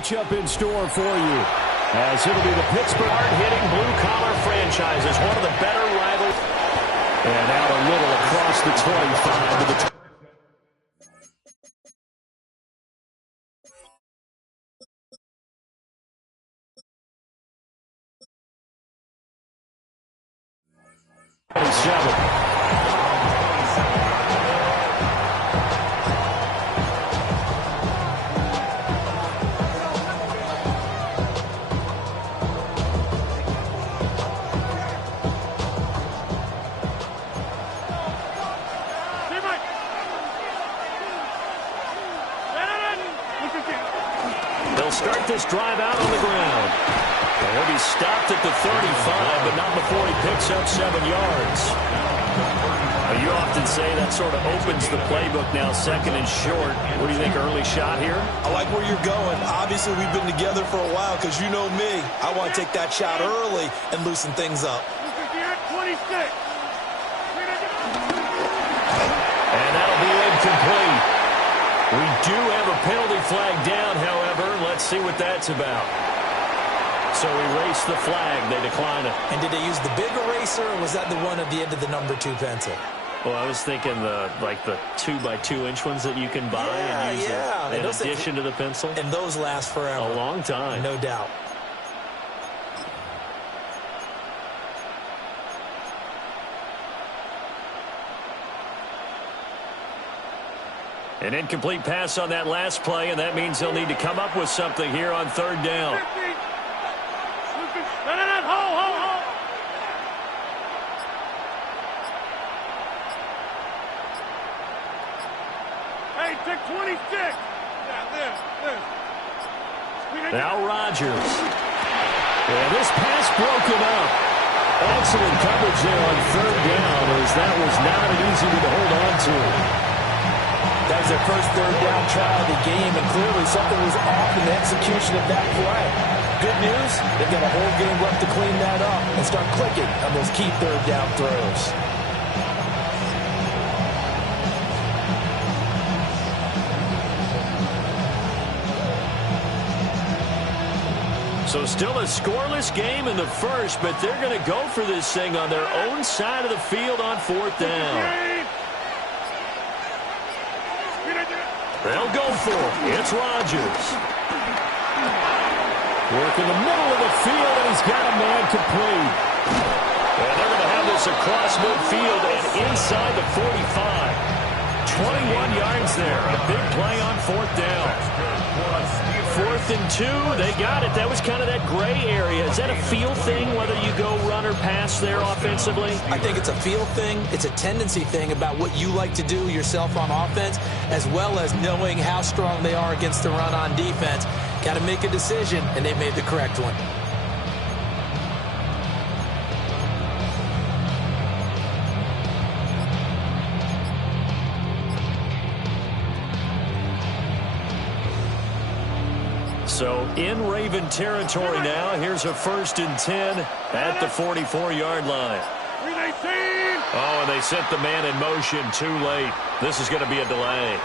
matchup in store for you, as it'll be the Pittsburgh hard-hitting blue-collar franchises, one of the better rivals. And out a little across the 25 to the 20. They'll start this drive out on the ground. And he'll be stopped at the 35, but not before he picks up 7 yards. You often say that sort of opens the playbook now, second and short. What do you think, early shot here? I like where you're going. Obviously, we've been together for a while because you know me. I want to take that shot early and loosen things up. And that'll be incomplete. We do have a penalty flag down, however. Let's see what that's about. So erase the flag. They decline it. And did they use the big eraser, or was that the one at the end of the number 2 pencil? Well, I was thinking the 2x2-inch ones that you can buy and use in addition to the pencil. And those last forever. A long time. No doubt. An incomplete pass on that last play, and that means they'll need to come up with something here on third down. Hey, take 26. Now Rodgers. And this pass broken up. Excellent coverage there on third down, as that was not an easy one to hold on to. That was their first third down try of the game, and clearly something was off in the execution of that play. Good news, they've got a whole game left to clean that up and start clicking on those key third down throws. So still a scoreless game in the first, but they're going to go for this thing on their own side of the field on fourth down. They'll go for it. It's Rodgers. Work in the middle of the field, and he's got a man complete. And they're going to have this across midfield and inside the 45. 21 yards there. A big play on fourth down. 4th and 2. They got it. That was kind of that gray area. Is that a feel thing, whether you go run or pass there offensively? I think it's a feel thing. It's a tendency thing about what you like to do yourself on offense, as well as knowing how strong they are against the run on defense. Got to make a decision, and they made the correct one. So in Raven territory now. Here's a 1st and 10 at the 44-yard line. Oh, and they sent the man in motion too late. This is going to be a delay.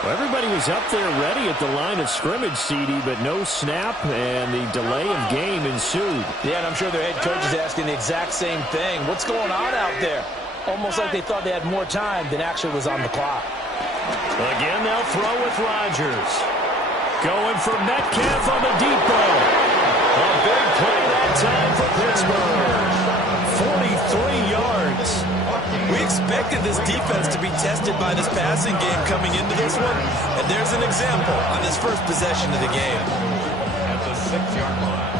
Well, everybody was up there ready at the line of scrimmage, CD, but no snap, and the delay of game ensued. Yeah, and I'm sure their head coach is asking the exact same thing. What's going on out there? Almost like they thought they had more time than actually was on the clock. Again, they'll throw with Rodgers. Going for Metcalf on the deep ball. A big play that time for Pittsburgh. 43 yards. We expected this defense to be tested by this passing game coming into this one, and there's an example on this first possession of the game. At the 6-yard line.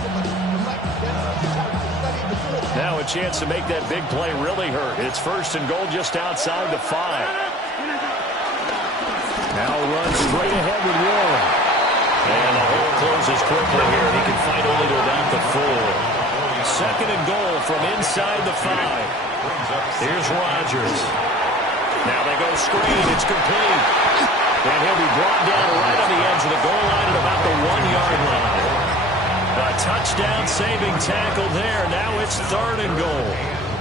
Now a chance to make that big play really hurt. It's 1st and goal just outside the 5. Now run straight ahead with Warren. And the hole closes quickly here. He can fight only to about the 4. 2nd and goal from inside the 5. Here's Rodgers. Now they go screen. It's complete. And he'll be brought down right on the edge of the goal line at about the 1-yard line. A touchdown-saving tackle there. Now it's 3rd and goal.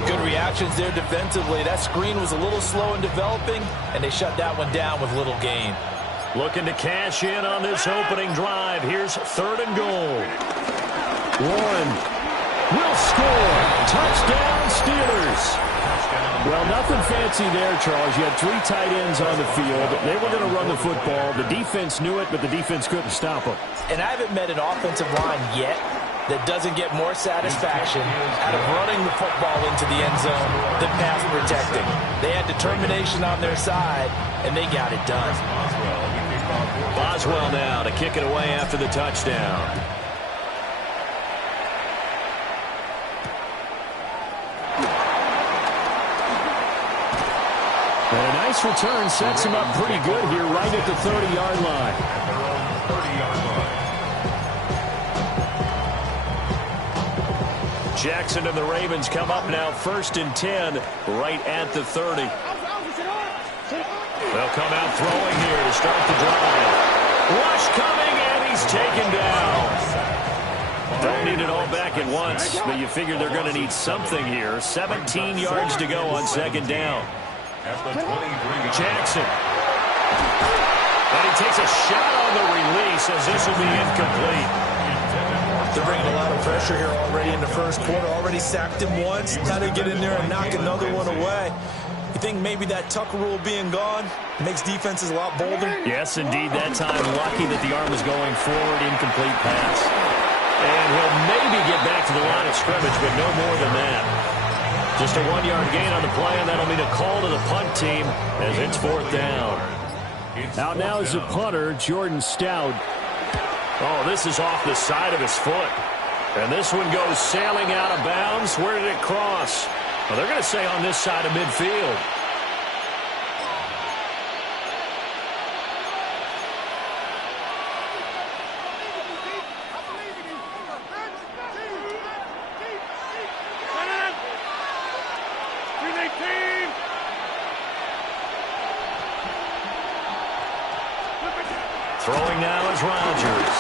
Good reactions there defensively. That screen was a little slow in developing, and they shut that one down with little gain. Looking to cash in on this opening drive. Here's 3rd and goal. Warren will score. Touchdown, Steelers. Well, nothing fancy there, Charles. You had 3 tight ends on the field. They were going to run the football. The defense knew it, but the defense couldn't stop them. And I haven't met an offensive line yet that doesn't get more satisfaction out of running the football into the end zone than pass protecting. They had determination on their side, and they got it done. Boswell now to kick it away after the touchdown. And a nice return sets him up pretty good here right at the 30-yard line. Jackson and the Ravens come up now 1st and 10 right at the 30. They'll come out throwing here to start the drive. Rush coming, and he's taken down. Don't need it all back at once, but you figure they're going to need something here. 17 yards to go on 2nd down. Jackson. And he takes a shot on the release as this will be incomplete. They're bringing a lot of pressure here already in the first quarter. Already sacked him once. Now they get in there and knock another one away. You think maybe that Tucker rule being gone makes defenses a lot bolder? Yes, indeed. That time, lucky that the arm was going forward. Incomplete pass. And he'll maybe get back to the line of scrimmage, but no more than that. Just a 1-yard gain on the play, and that'll mean a call to the punt team as it's 4th down. Out now is the punter, Jordan Stout. Oh, this is off the side of his foot. And this one goes sailing out of bounds. Where did it cross? Well, they're going to say on this side of midfield. Throwing now is Rodgers.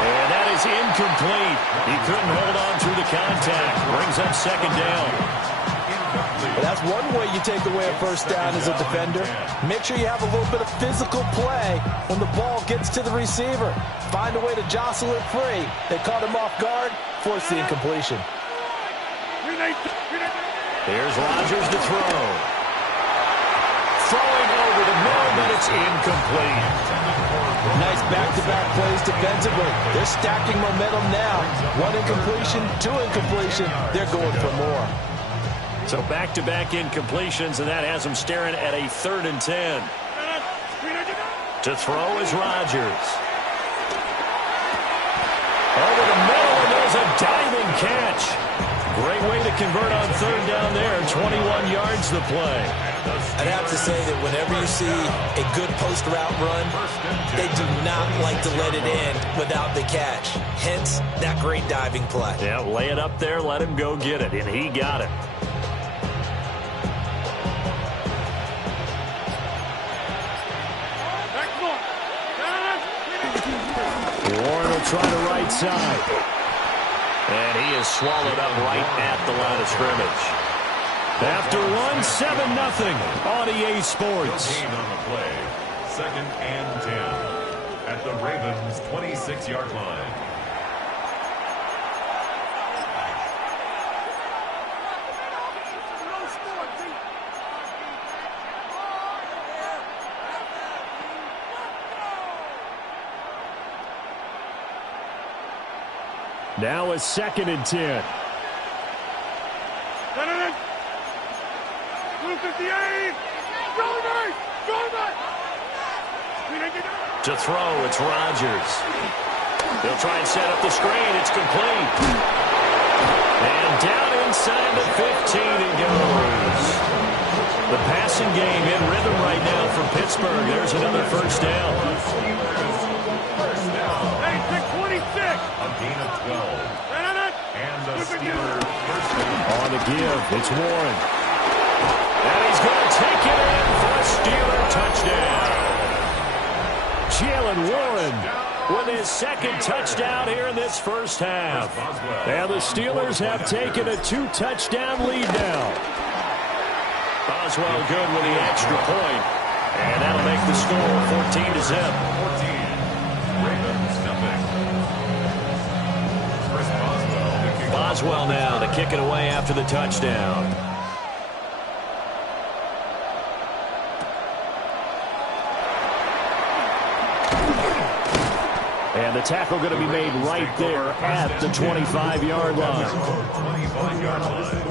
And that is incomplete. He couldn't hold on through the contact. Brings up 2nd down. Well, that's one way you take away a 1st down as a defender. Make sure you have a little bit of physical play when the ball gets to the receiver. Find a way to jostle it free. They caught him off guard, force the incompletion. Here's Rodgers to throw. Throwing over the middle, but it's incomplete. Nice back-to-back plays defensively. They're stacking momentum now. 1 incompletion, 2 incompletion. They're going for more. So back-to-back incompletions, and that has them staring at a 3rd and 10. To throw is Rodgers. Over the middle, and there's a diving catch. Great way to convert on 3rd down there. 21 yards the play. I'd have to say that whenever you see a good post route run, they do not like to let it end without the catch. Hence, that great diving play. Yeah, lay it up there, let him go get it, and he got it. Warren will try the right side. And he is swallowed up right at the line of scrimmage. After 7-0 on EA Sports. Gain on the play. 2nd and 10 at the Ravens' 26-yard line. Now a 2nd and 10. To throw, it's Rodgers. They'll try and set up the screen. It's complete. And down inside the 15 it goes. The passing game in rhythm right now for Pittsburgh. There's another 1st down. A gain of 12. And the Steelers' 1st down. On the give, it's Warren. And he's going to take it in for a Steeler touchdown. Jalen Warren With his 2nd touchdown here in this 1st half. And the Steelers have taken a 2-touchdown lead now. Boswell good with the extra point. And that'll make the score, 14-0. 14. Ravens, nothing. Chris Boswell now to kick it away after the touchdown. And the tackle going to be made right there at the 25-yard line. 25-yard line.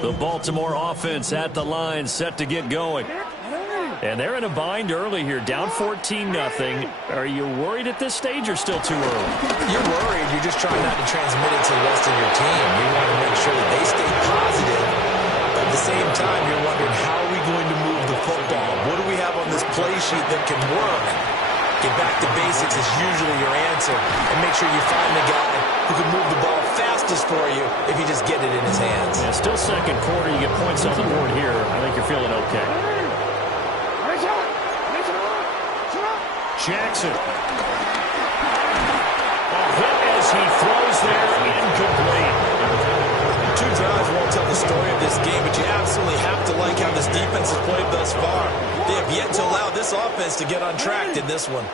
The Baltimore offense at the line, set to get going. And they're in a bind early here, down 14-0. Are you worried at this stage or still too early? You're worried. You're just trying not to transmit it to the rest of your team. You want to make sure that they stay positive. But at the same time, you're wondering, how are we going to move the football? What do we have on this play sheet that can work? Get back to basics is usually your answer. And make sure you find the guy who can move the ball fastest for you if you just get it in his hands. Yeah, still second quarter. You get points on the board here. I think you're feeling okay. Jackson. A hit as he throws there, incomplete. 2 drives won't tell the story of this game, but you absolutely have to like how this defense has played thus far. They have yet to allow this offense to get untracked in this one.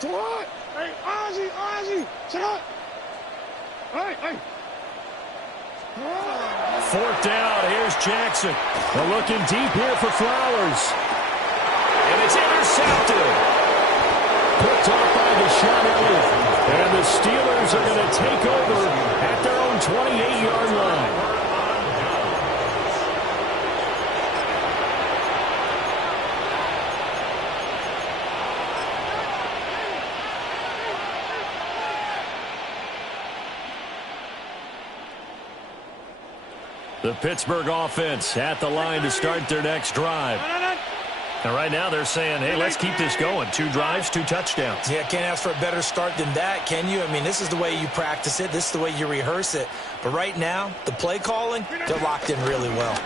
Hey, Ozzie, sit up. Hey. 4th down, here's Jackson. They're looking deep here for Flowers. And it's intercepted. Picked off by Deshaun Elliott. And the Steelers are going to take over at their own 28-yard line. The Pittsburgh offense at the line to start their next drive. And right now they're saying, hey, let's keep this going. 2 drives, 2 touchdowns. Yeah, can't ask for a better start than that, can you? I mean, this is the way you practice it. This is the way you rehearse it. But right now, the play calling, they're locked in really well.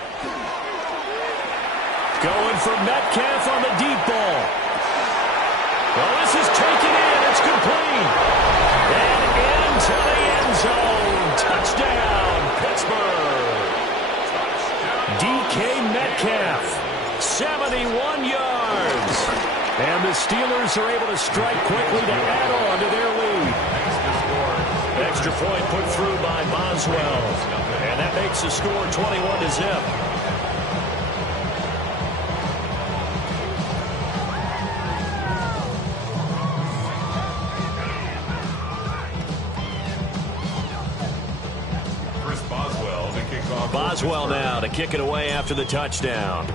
Going for Metcalf on the deep ball. Well, this is taken in. It's complete. And into the end zone. Touchdown, Pittsburgh. DK Metcalf. 71 yards. And the Steelers are able to strike quickly to add on to their lead. Extra point put through by Boswell. And that makes the score 21-0. Chris Boswell to kick off. Boswell now to kick it away after the touchdown.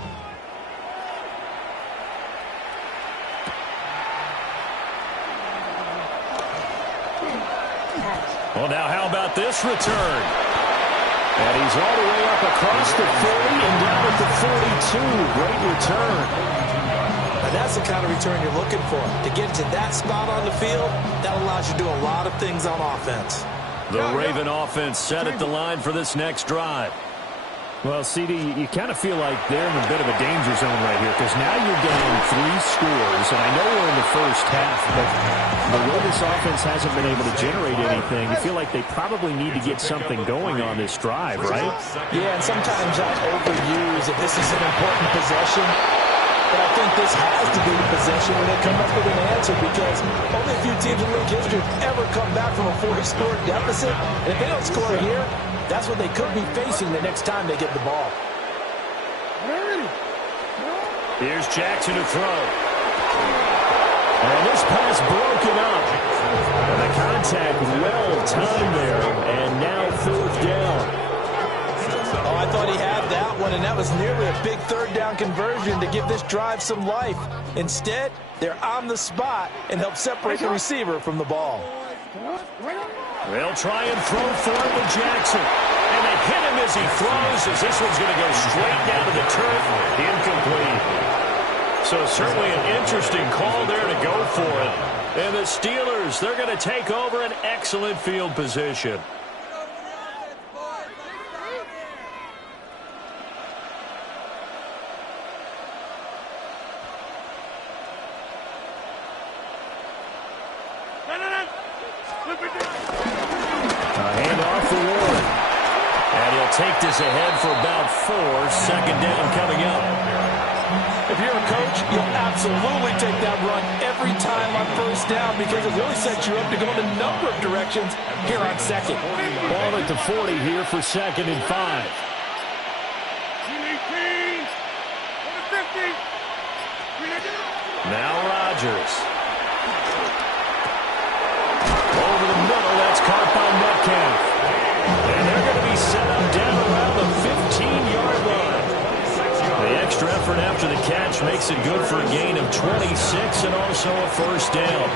Well, now how about this return? And he's all the way up across the 40 and down at the 42. Great return. And that's the kind of return you're looking for. To get to that spot on the field, that allows you to do a lot of things on offense. The Raven offense set at the line for this next drive. Well, CD, you kind of feel like they're in a bit of a danger zone right here because now you're down 3 scores, and I know we're in the first half, but the way this offense hasn't been able to generate anything, you feel like they probably need to get something going on this drive, right? Yeah, and sometimes I overuse if this is an important possession. But I think this has to be the possession when they come up with an answer because only a few teams in league history have ever come back from a 40-score deficit. And if they don't score here, that's what they could be facing the next time they get the ball. Here's Jackson to throw. And this pass broken up. And the contact well timed there. And now 4th down. Oh, I thought he had that one, and that was nearly a big 3rd down conversion to give this drive some life. Instead, they're on the spot and help separate the receiver from the ball. They'll try and throw for it with Jackson. And they hit him as he throws, as this one's going to go straight down to the turf. Incomplete. So certainly an interesting call there to go for it. And the Steelers, they're going to take over an excellent field position. A take this ahead for about 4. Second down coming up. If you're a coach, you'll absolutely take that run every time on first down because it really sets you up to go in a number of directions here on second. Ball at the 40 here for 2nd and 5. Now Rodgers. Over the middle, that's caught by Metcalf. And they're going to be set up down around the 15-yard line. The extra effort after the catch makes it good for a gain of 26 and also a first down.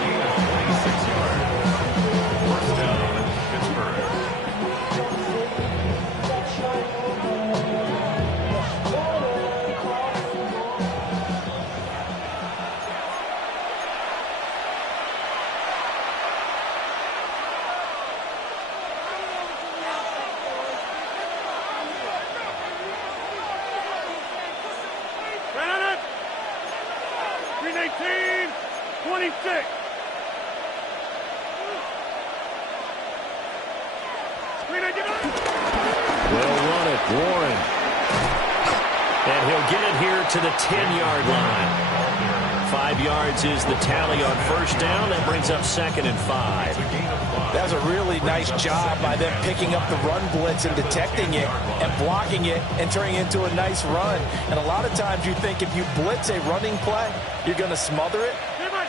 Warren. And he'll get it here to the 10-yard line. 5 yards is the tally on first down. That brings up 2nd and 5. That was a really nice job by them picking up the run blitz and detecting it and blocking it and turning it into a nice run. And a lot of times you think if you blitz a running play, you're going to smother it.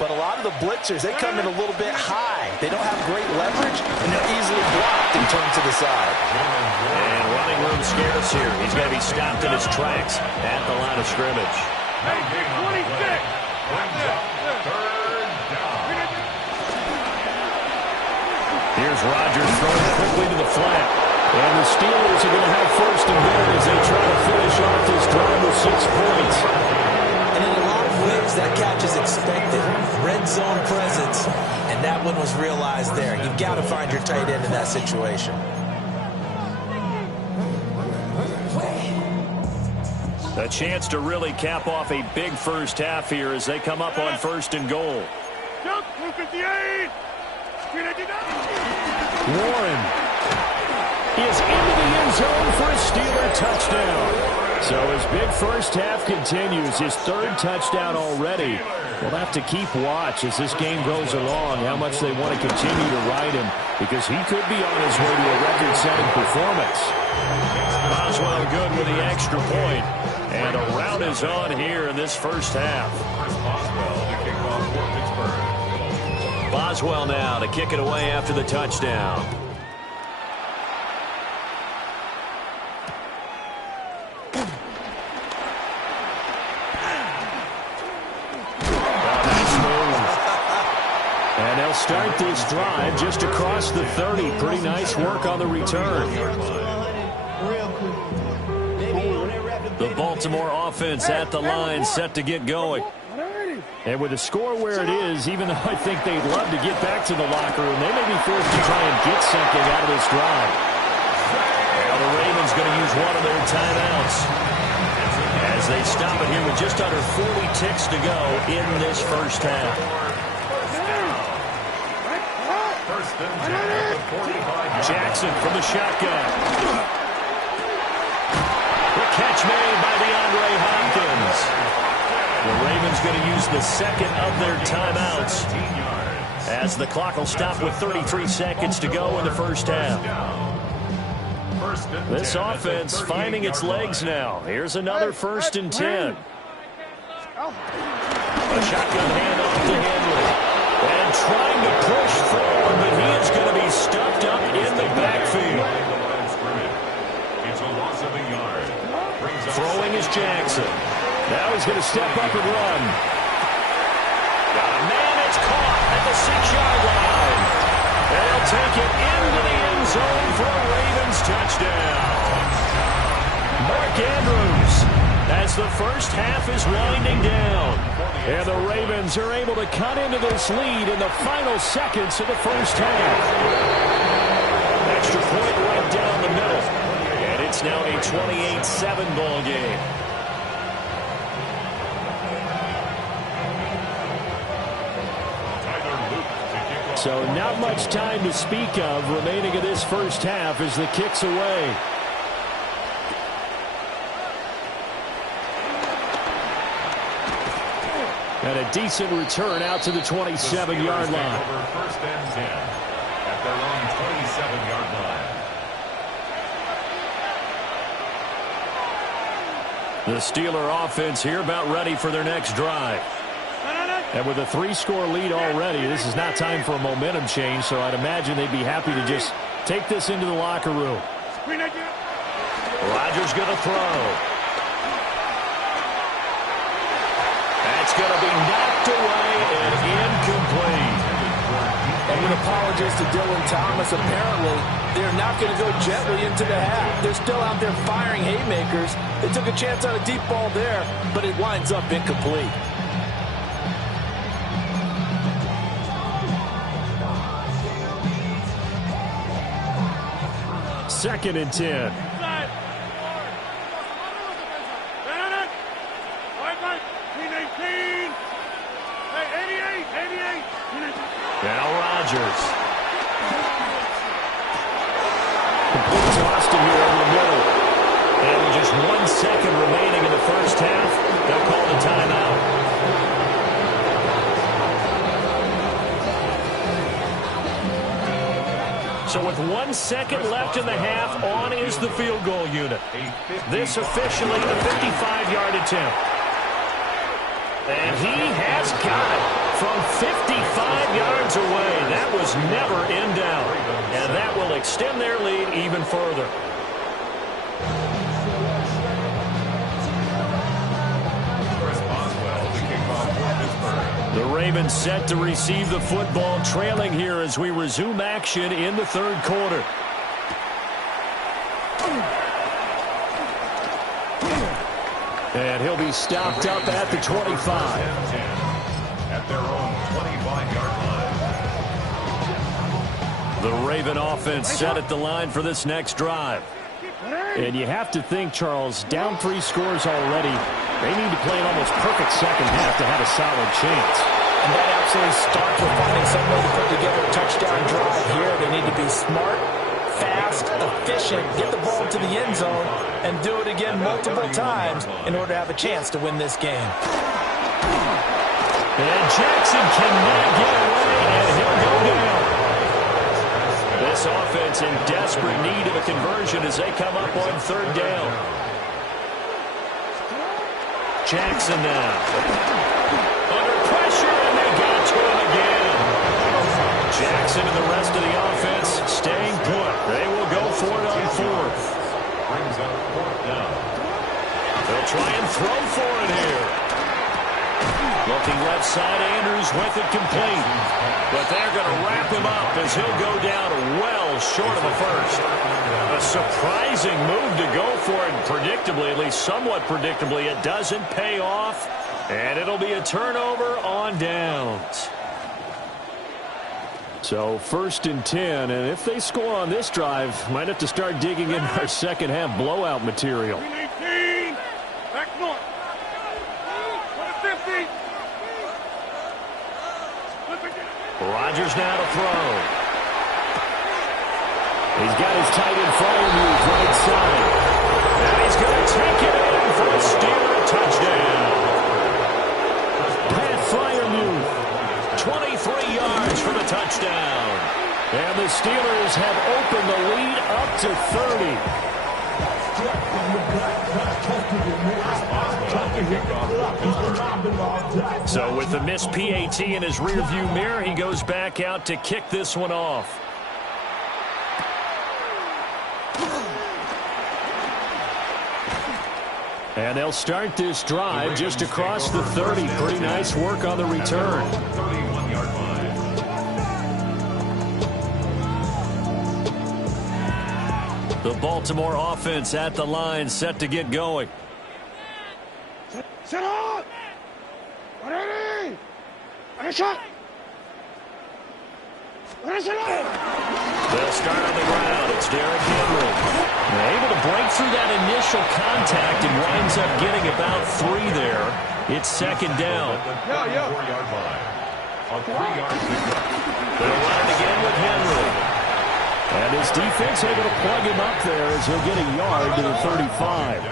But a lot of the blitzers, they come in a little bit high. They don't have great leverage, and they're easily blocked and turned to the side. And running room scarce here. He's going to be stopped in his tracks at the line of scrimmage. 26. Here's Rodgers throwing quickly to the flat. And the Steelers are going to have 1st and goal as they try to finish off this drive with 6 points. And in a lot of ways, that catch is expected. Red zone presence, and that one was realized there. You've got to find your tight end in that situation. A chance to really cap off a big first half here as they come up on 1st and goal. Warren is into the end zone for a Steeler touchdown. So his big first half continues, his 3rd touchdown already. We'll have to keep watch as this game goes along, how much they want to continue to ride him, because he could be on his way to a record-setting performance. Boswell good with the extra point, and a rout is on here in this first half. Boswell now to kick it away after the touchdown. And they'll start this drive just across the 30. Pretty nice work on the return. The Baltimore offense at the line, set to get going. And with the score where it is, even though I think they'd love to get back to the locker room, they may be forced to try and get something out of this drive. Now the Ravens going to use one of their timeouts as they stop it here with just under 40 ticks to go in this first half. Jackson from the shotgun. The catch made by DeAndre Hopkins. The Ravens going to use the 2nd of their timeouts as the clock will stop with 33 seconds to go in the first half. This offense finding its legs now. Here's another 1st and 10. A shotgun handoff to Henry. And trying to push forward, but he is going to be stuffed up in the backfield. Throwing is Jackson. Now he's going to step up and run. Got a man, it's caught at the 6-yard line. They'll take it into the end zone for a Ravens touchdown. Mark Andrews as the first half is winding down. And the Ravens are able to cut into this lead in the final seconds of the first half. Extra point right down the middle. And it's now a 28-7 ball game. So not much time to speak of remaining in this first half as the kick's away. And a decent return out to the 27-yard line. First and 10 at their own 27-yard line. The Steeler offense here about ready for their next drive. And with a 3-score lead already, this is not time for a momentum change, so I'd imagine they'd be happy to just take this into the locker room. Rodgers going to throw. That's going to be knocked away and incomplete. And with apologies to Dylan Thomas, apparently they're not going to go gently into the half. They're still out there firing haymakers. They took a chance on a deep ball there, but it winds up incomplete. Second and 10. Now Rodgers. Complete toss to here over the middle. And with just 1 second remaining in the first half, they'll call the timeout. So with 1 second left in the half, on is the field goal unit. This officially a 55-yard attempt. And he has got it from 55 yards away. That was never in doubt. And that will extend their lead even further. The Ravens set to receive the football, trailing here as we resume action in the third quarter. And he'll be stopped up at the 25. At their own 25-yard line. The Raven offense set at the line for this next drive. And you have to think, Charles, down 3 scores already. They need to play an almost perfect second half to have a solid chance. And that absolutely starts with finding some way to put together a touchdown drive here. They need to be smart, fast, efficient, get the ball to the end zone, and do it again multiple times in order to have a chance to win this game. And Jackson cannot get away, and he'll go down. This offense in desperate need of a conversion as they come up on third down. Jackson now. Under pressure, and they got to him again. Jackson and the rest of the offense staying put. They will go for it on fourth. Brings up fourth down. They'll try and throw for it here. Looking left side, Andrews with it complete. But they're going to wrap him up as he'll go down well short of a first. A surprising move to go for it. Predictably, at least somewhat predictably, it doesn't pay off. And it'll be a turnover on downs. So first and 10, and if they score on this drive, might have to start digging in our second half blowout material. Back north. 50. Rodgers now to throw. He's got his tight end Freiermuth right side. And he's going to take it in for a Steeler touchdown. Pat Freiermuth. 23 yards for the touchdown. And the Steelers have opened the lead up to 30. So with the missed PAT in his rearview mirror, he goes back out to kick this one off. And they'll start this drive just across the 30. Pretty nice work on the return. 31-yard line. The Baltimore offense at the line, set to get going. Set up! Ready! And a shot! They'll start on the ground. It's Derrick Henry. They're able to break through that initial contact and winds up getting about 3 there. It's second down. 4-yard line. A 3-yard pickup. They'll run it again with Henry. And his defense able to plug him up there as he'll get a yard to the 35.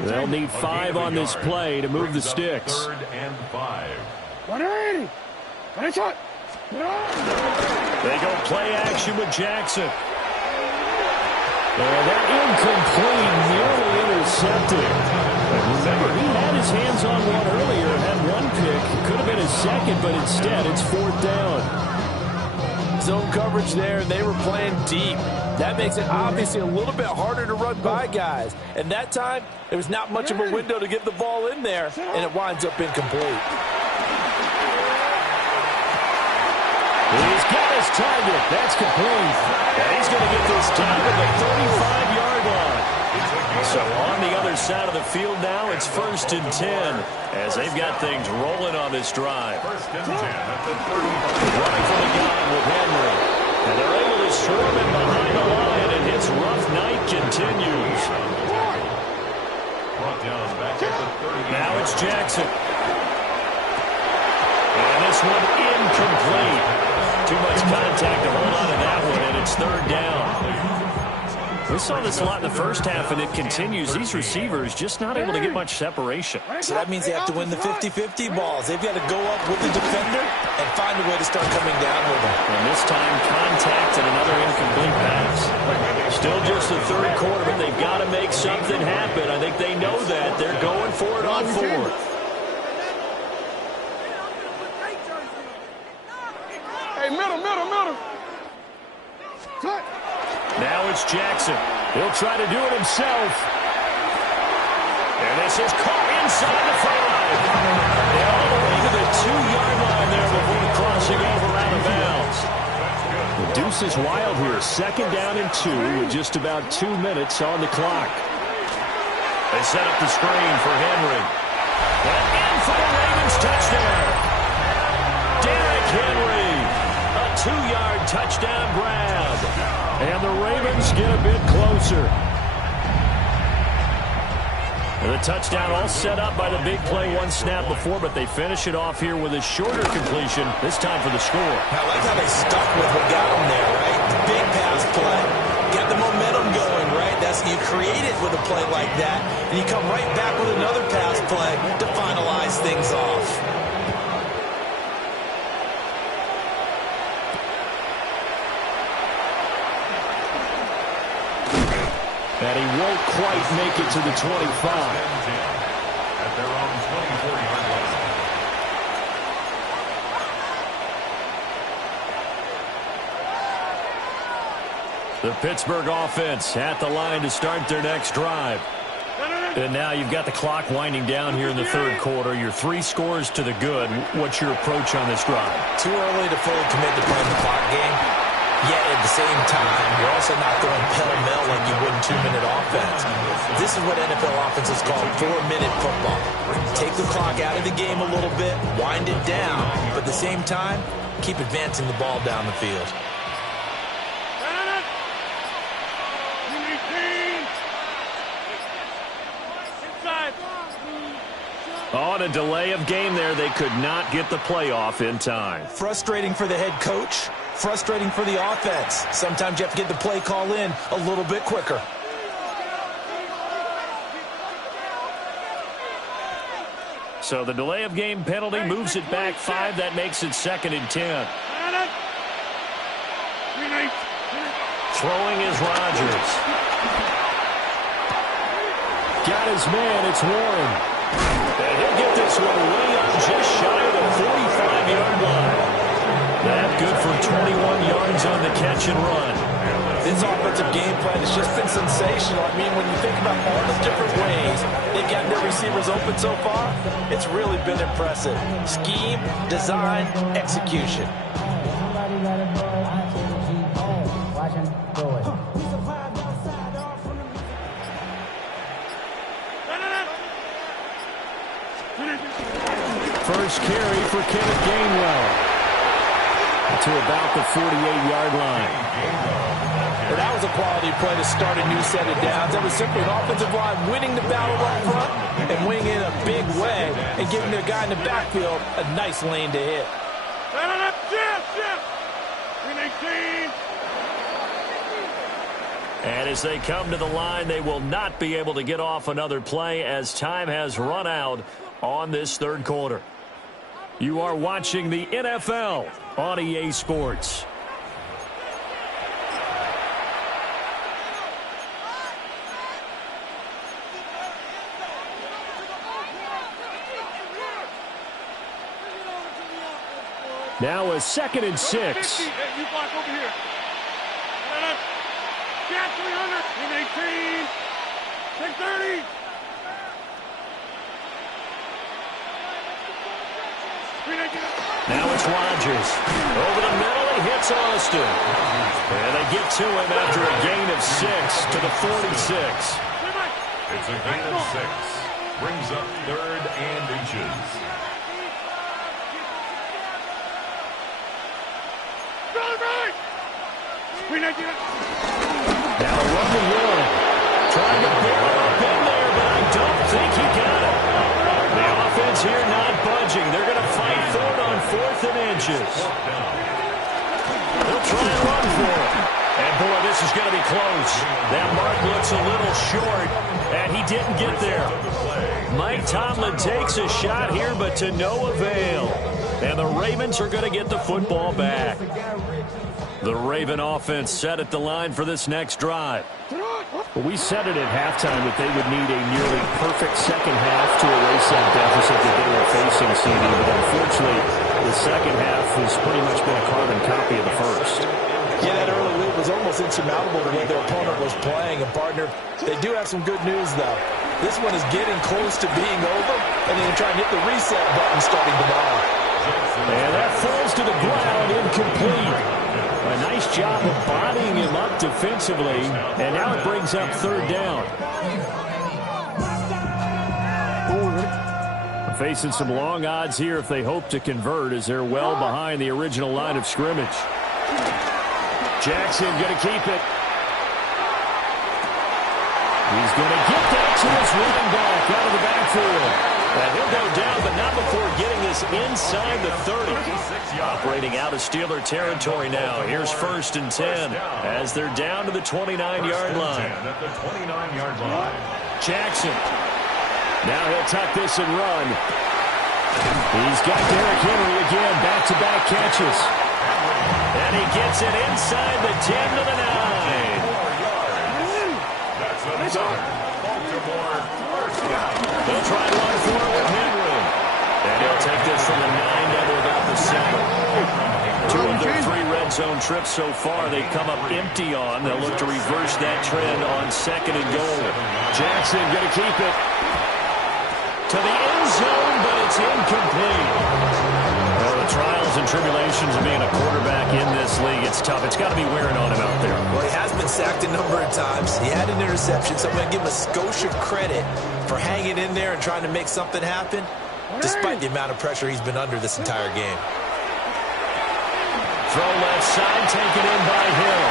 They'll need 5 on this play to move the sticks. 3rd and 5. 180. They go play action with Jackson. And they're incomplete, nearly intercepted. Remember, he had his hands on one earlier, had one pick. Could have been his second, but instead it's 4th down. Zone coverage there, and they were playing deep. That makes it obviously a little bit harder to run by guys. And that time, there was not much of a window to get the ball in there, and it winds up incomplete. He's got his target. That's complete. And he's going to get this down to the 35-yard line. So on the other side of the field now, it's 1st and 10 as they've got things rolling on this drive. 1st and 10 at the 35. Running for the gun with Henry. And they're able to swarm him behind the line, and his rough night continues. Brought down back at the 38. Now it's Jackson. And this one incomplete. Too much contact to hold on to that one, and it's 3rd down. We saw this a lot in the first half, and it continues. These receivers just not able to get much separation. So that means they have to win the 50-50 balls. They've got to go up with the defender and find a way to start coming down with them. And this time, contact and another incomplete pass. Still just the 3rd quarter, but they've got to make something happen. I think they know that. They're going for it on 4th. Hey, middle. Now it's Jackson. He'll try to do it himself. And this is caught inside the 5. And all the way to the 2-yard line there before crossing over out of bounds. The deuce is wild here. 2nd down and 2 with just about 2 minutes on the clock. They set up the screen for Henry. And in for the Ravens touchdown. Derrick Henry. A 2-yard touchdown grab. And the Ravens get a bit closer. And the touchdown all set up by the big play 1 snap before, but they finish it off here with a shorter completion, this time for the score. I like how they stuck with what got them there, right? The big pass play. Got the momentum going, right? You create it with a play like that, and you come right back with another pass play to finalize things off. And he won't quite make it to the 25. At their own 24-yard line. The Pittsburgh offense at the line to start their next drive. And now you've got the clock winding down here in the 3rd quarter. You're 3 scores to the good. What's your approach on this drive? Too early to fully commit to playing the clock game. Yet at the same time, you're also not going pell-mell like you would in 2-minute offense. This is what NFL offenses call 4-minute football. Take the clock out of the game a little bit, wind it down, but at the same time, keep advancing the ball down the field. On a delay of game there, they could not get the playoff in time. Frustrating for the head coach, frustrating for the offense. Sometimes you have to get the play call in a little bit quicker. So the delay of game penalty moves it back 5. That makes it 2nd and 10. Throwing is Rodgers. Got his man, it's Warren. And he'll get this one way up just shy of the 45-yard line. That good for 21 yards on the catch and run. This offensive game plan has just been sensational. I mean, when you think about all the different ways they've gotten their receivers open so far, it's really been impressive. Scheme, design, execution. First carry for Kenneth Gainwell to about the 48-yard line. Well, that was a quality play to start a new set of downs. That was simply an offensive line winning the battle up front and winning in a big way and giving their guy in the backfield a nice lane to hit. And as they come to the line, they will not be able to get off another play as time has run out on this third quarter. You are watching the NFL on EA Sports. Now a 2nd and 6. Hey, you block over here. Get 300, 118, 630. Now it's Rodgers. Over the middle, he hits Austin. And they get to him after a gain of 6 to the 46. It's a gain of 6. Brings up 3rd and inches. Now a run and one. Trying to barrel up in there, but I don't think he got it. The offense here not budging. They're going to fight for it on 4th and inches. They'll try and run for it. And, boy, this is going to be close. That mark looks a little short, and he didn't get there. Mike Tomlin takes a shot here, but to no avail. And the Ravens are going to get the football back. The Raven offense set at the line for this next drive. Well, we said it at halftime that they would need a nearly perfect second half to erase that deficit that they were facing, CD. But unfortunately, the second half has pretty much been a carbon copy of the first. Yeah, that early lead was almost insurmountable the way their opponent was playing. And, partner, they do have some good news, though. This one is getting close to being over, and then try and hit the reset button starting tomorrow. And that falls to the ground, incomplete. A nice job of bodying him up defensively, and now it brings up 3rd down. Facing some long odds here if they hope to convert, as they're well behind the original line of scrimmage. Jackson going to keep it. He's going to get that to his running back out of the backfield. And he'll go down, but not before getting this inside the 30. Operating out of Steeler territory now. Here's 1st and 10 as they're down to the 29-yard line. At the 29-yard line. Jackson. Now he'll tuck this and run. He's got Derrick Henry again, back-to-back catches. And he gets it inside the 10 to the 9. 4 yards. That's a start. Baltimore first down. They'll try to run for it with Henry. And he'll take this from the 9 down to about the 7. 2 of their 3 red zone trips so far they've come up empty on. They'll look to reverse that trend on 2nd and goal. Jackson going to keep it. To the end zone, but it's incomplete. Well, the trials and tribulations of being a quarterback in this league, it's tough. It's got to be wearing on him out there. Well, he has been sacked a number of times. He had an interception, so I'm going to give him a skosh of credit for hanging in there and trying to make something happen, despite the amount of pressure he's been under this entire game. Throw left side, taken in by Hill.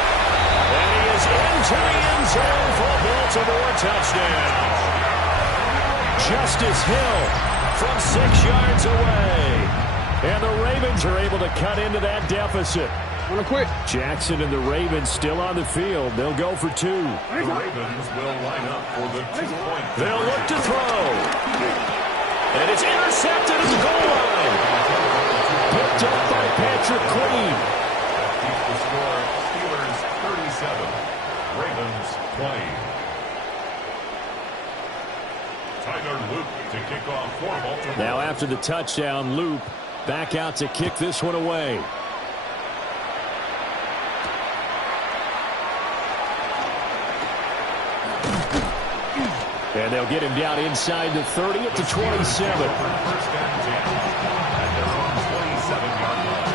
And he is into the end zone for a Baltimore touchdown. Justice Hill from 6 yards away. And the Ravens are able to cut into that deficit. Jackson and the Ravens still on the field. They'll go for 2. The Ravens will line up for the 2-point. They'll look to throw. And it's intercepted at the goal line. Picked up by Patrick Queen. That keeps the score Steelers 37, Ravens 20. Tyler Luke to kick off for Baltimore. Now after the touchdown, Loop back out to kick this one away. And they'll get him down inside the 30 at the 27. First and 10 at their own 27-yard line.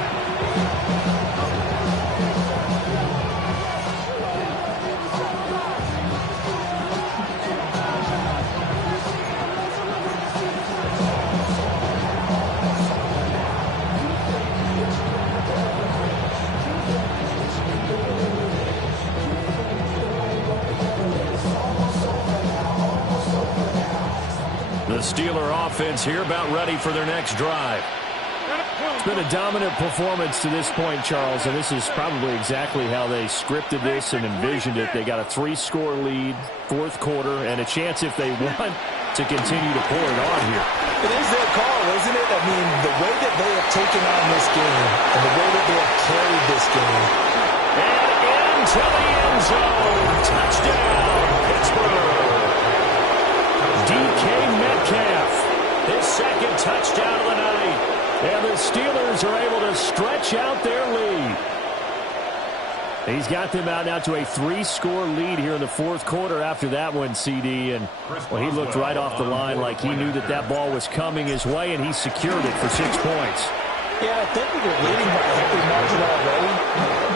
The Steeler offense here about ready for their next drive. It's been a dominant performance to this point, Charles, and this is probably exactly how they scripted this and envisioned it. They got a 3-score lead, fourth quarter, and a chance if they want to continue to pour it on here. It is their call, isn't it? I mean, the way that they have taken on this game and the way that they have carried this game. And into the end zone. Touchdown, Pittsburgh. DK Metcalf, his second touchdown of the night. And the Steelers are able to stretch out their lead. He's got them out now to a 3-score lead here in the fourth quarter after that one, CD. And well, he looked right off the line like he knew that that ball was coming his way, and he secured it for 6 points. Yeah, I think when you're leading by a heavy margin already,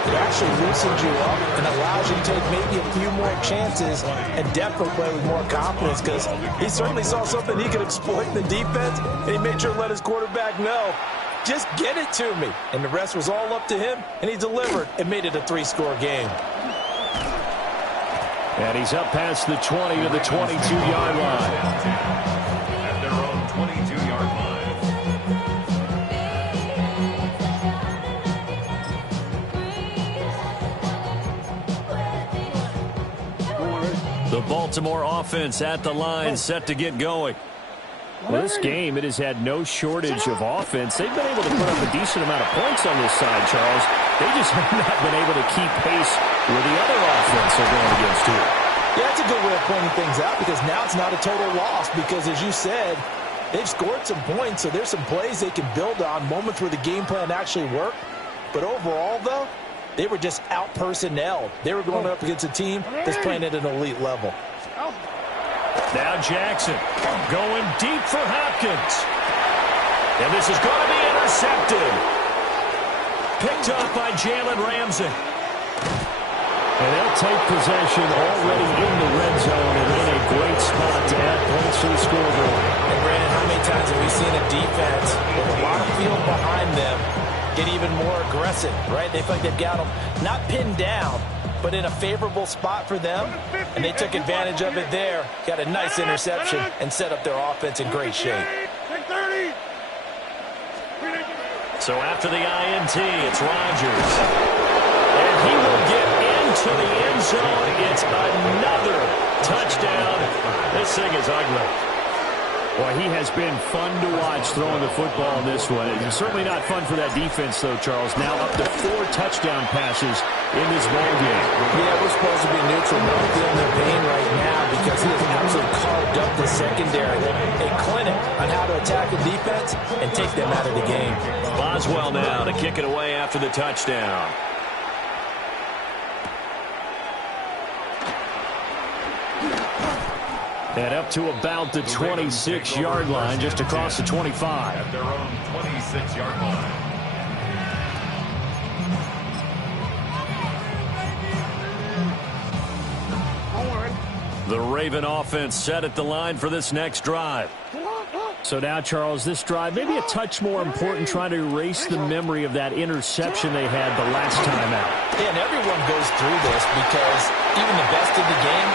it actually loosens you up and allows you to take maybe a few more chances and definitely play with more confidence, because he certainly saw something he could exploit in the defense, and he made sure to let his quarterback know, just get it to me. And the rest was all up to him, and he delivered and made it a 3-score game. And he's up past the 20 to the 22-yard line. At their own 22-yard line. The Baltimore offense at the line, set to get going. Well, this game, it has had no shortage of offense. They've been able to put up a decent amount of points on this side, Charles. They just have not been able to keep pace with the other offense they're going against here. Yeah, that's a good way of pointing things out, because now it's not a total loss, because as you said, they've scored some points, so there's some plays they can build on, moments where the game plan actually worked. But overall, though, they were just out-personnelled. They were going up against a team that's playing at an elite level. Now Jackson going deep for Hopkins. And this is going to be intercepted. Picked up by Jalen Ramsey. And they'll take possession already in the red zone and in a great spot to add points to the scoreboard. And Brandon, how many times have we seen a defense with a lot of field behind them get even more aggressive, right? They feel like they've got them not pinned down, but in a favorable spot for them, and they took advantage of it there, got a nice interception, and set up their offense in great shape. So after the INT, it's Rodgers. And he will get into the end zone. It's another touchdown. This thing is ugly. Well, he has been fun to watch throwing the football in this one. It's certainly not fun for that defense, though, Charles. Now up to 4 touchdown passes in this ball game. Yeah, we're supposed to be neutral, but I'm feeling their pain right now because he has absolutely carved up the secondary. A clinic on how to attack the defense and take them out of the game. Boswell now to kick it away after the touchdown. And up to about the 26-yard line, just across the 25. At their own 26-yard line. The Raven offense set at the line for this next drive. So now, Charles, this drive maybe a touch more important, trying to erase the memory of that interception they had the last time out. Yeah, and everyone goes through this because even the best in the game,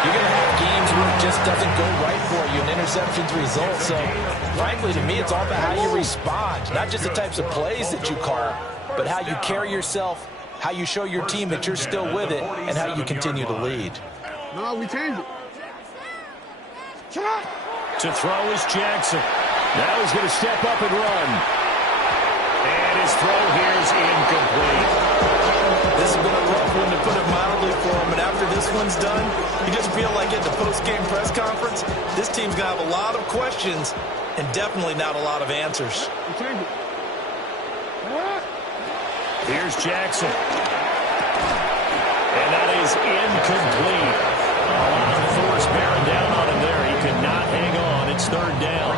you're going to have games where it just doesn't go right for you, and interceptions result. So, frankly, to me, it's all about how you respond, not just the types of plays that you call, but how you carry yourself, how you show your team that you're still with it, and how you continue to lead. No, we changed it. Shut up. To throw is Jackson. Now he's going to step up and run. And his throw here is incomplete. This has been a rough one, to put it mildly, for him. But after this one's done, you just feel like at the post-game press conference, this team's going to have a lot of questions and definitely not a lot of answers. We changed it. Here's Jackson. And that is incomplete. A lot of force bearing down on him there. He could not hang on. It's third down.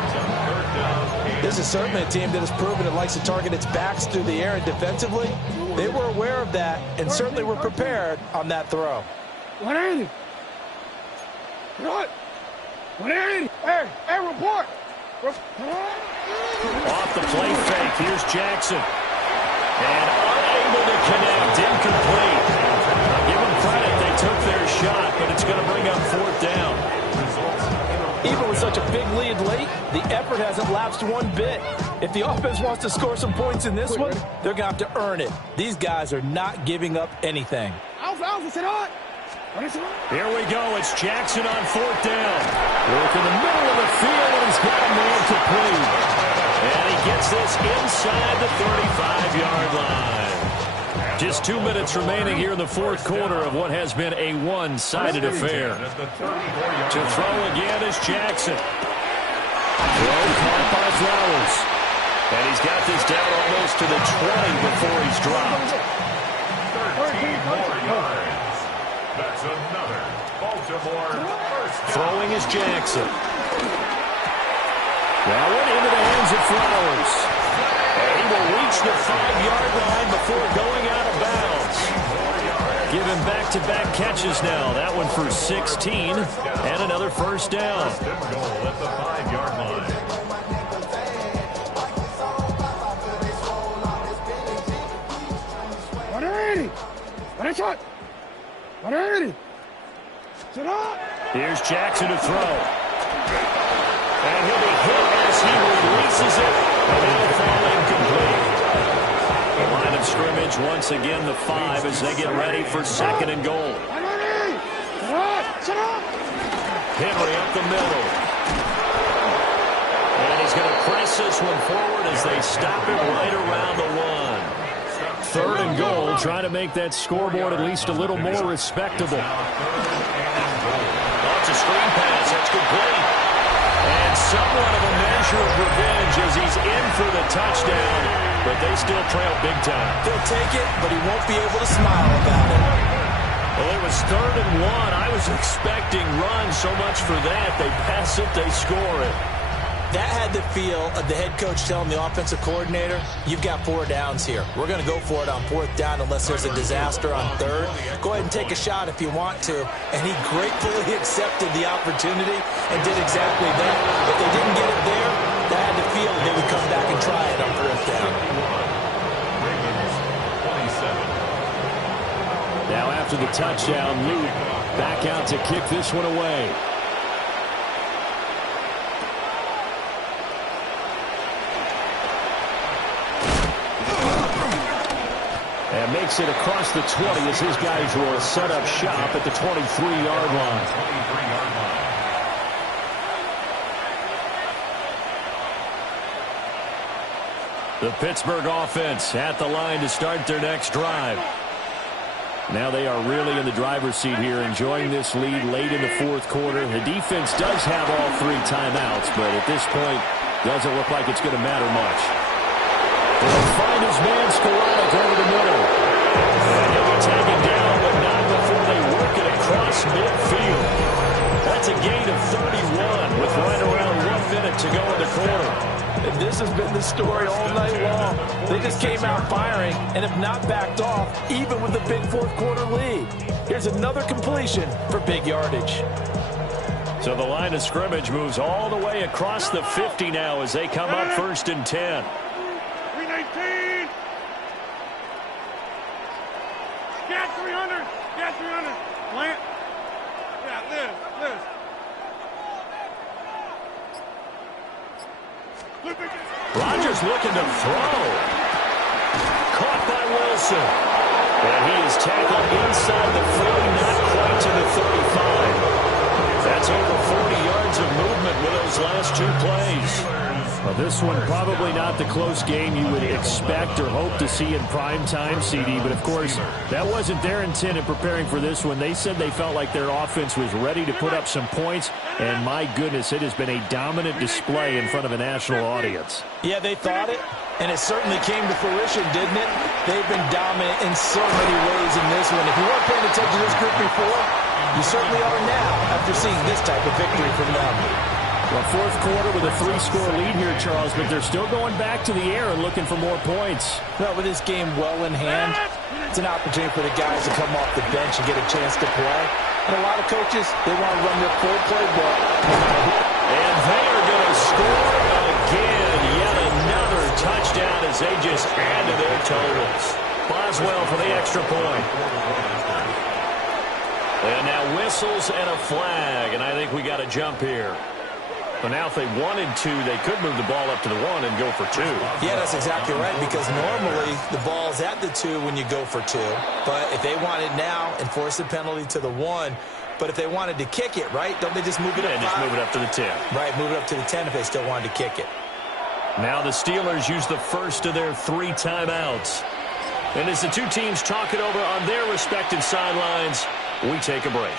This is certainly a team that has proven it likes to target its backs through the air, and defensively, they were aware of that and certainly were prepared on that throw. 180. What? 180. Hey, report. Off the play fake. Here's Jackson. And unable to connect. Incomplete. Now give them credit. They took their shot, but it's going to bring up fourth down. Even with such a big lead late, the effort hasn't lapsed one bit. If the offense wants to score some points in this one, they're going to have to earn it. These guys are not giving up anything. Here we go. It's Jackson on fourth down. Work in the middle of the field, and he's got a man complete. And he gets this inside the 35-yard line. Just 2 minutes remaining here in the fourth quarter of what has been a one-sided affair. To throw again is Jackson. Throw caught by Flowers. And he's got this down almost to the 20 before he's dropped. 13 more yards. That's another Baltimore first down. Throwing is Jackson. That one into the hands of Flowers. And he will reach the 5-yard line before going out of bounds. Give him back-to-back catches now. That one for 16 and another first down. First and goal at the 5-yard line. Here's Jackson to throw. And he'll be hit as he releases it. And it'll fall incomplete. The line of scrimmage, once again, the 5 as they get ready for second and goal. Henry up the middle. And he's going to press this one forward as they stop it right around the 1. Third and goal, trying to make that scoreboard at least a little more respectable. It's a screen pass. That's complete. And somewhat of a measure of revenge as he's in for the touchdown, but they still trail big time. He'll take it, but he won't be able to smile about it. Well, it was 3rd and 1. I was expecting runs. So much for that. They pass it, they score it. That had the feel of the head coach telling the offensive coordinator, you've got 4 downs here. We're going to go for it on 4th down unless there's a disaster on 3rd. Go ahead and take a shot if you want to. And he gratefully accepted the opportunity and did exactly that. If they didn't get it there, that had the feel they would come back and try it on 4th down. Now after the touchdown, Luke back out to kick this one away. And makes it across the 20 as his guys will set up shop at the 23-yard line. The Pittsburgh offense at the line to start their next drive. Now they are really in the driver's seat here, enjoying this lead late in the fourth quarter. The defense does have all 3 timeouts, but at this point, doesn't look like it's going to matter much. They'll find his man Skoranek over the middle. And he'll be taken down, but not before they work it across midfield. That's a gain of 31 with right around 1 minute to go in the quarter. And this has been the story all night long. They just came out firing and have not backed off, even with a big fourth quarter lead. Here's another completion for big yardage. So the line of scrimmage moves all the way across the 50 now as they come up 1st and 10. 319. Get 300. Get 300. Plant. Yeah, Liz. Rodgers looking to throw. Caught by Wilson. And he is tackled inside the 40, not quite to the 35. That's over 40 yards of movement with those last 2 plays. Well, this one probably not the close game you would expect or hope to see in prime time, CD. But, of course, that wasn't their intent in preparing for this one. They said they felt like their offense was ready to put up some points. And, my goodness, it has been a dominant display in front of a national audience. Yeah, they thought it, and it certainly came to fruition, didn't it? They've been dominant in so many ways in this one. If you weren't paying attention to this group before, you certainly are now after seeing this type of victory from them. Well, fourth quarter with a 3-score lead here, Charles, but they're still going back to the air and looking for more points. Well, with this game well in hand, it's an opportunity for the guys to come off the bench and get a chance to play. And a lot of coaches, they want to run their full playbook. And they are going to score again. Yet another touchdown as they just add to their totals. Boswell for the extra point. And now whistles and a flag, and I think we got a jump here. But now if they wanted to, they could move the ball up to the 1 and go for 2. Yeah, that's exactly right, because normally the ball's at the 2 when you go for 2. But if they want it now, enforce the penalty to the 1. But if they wanted to kick it, right, don't they just move it up? Yeah, just move it up to the 10. Right, move it up to the 10 if they still wanted to kick it. Now the Steelers use the first of their 3 timeouts. And as the two teams talk it over on their respective sidelines, we take a break.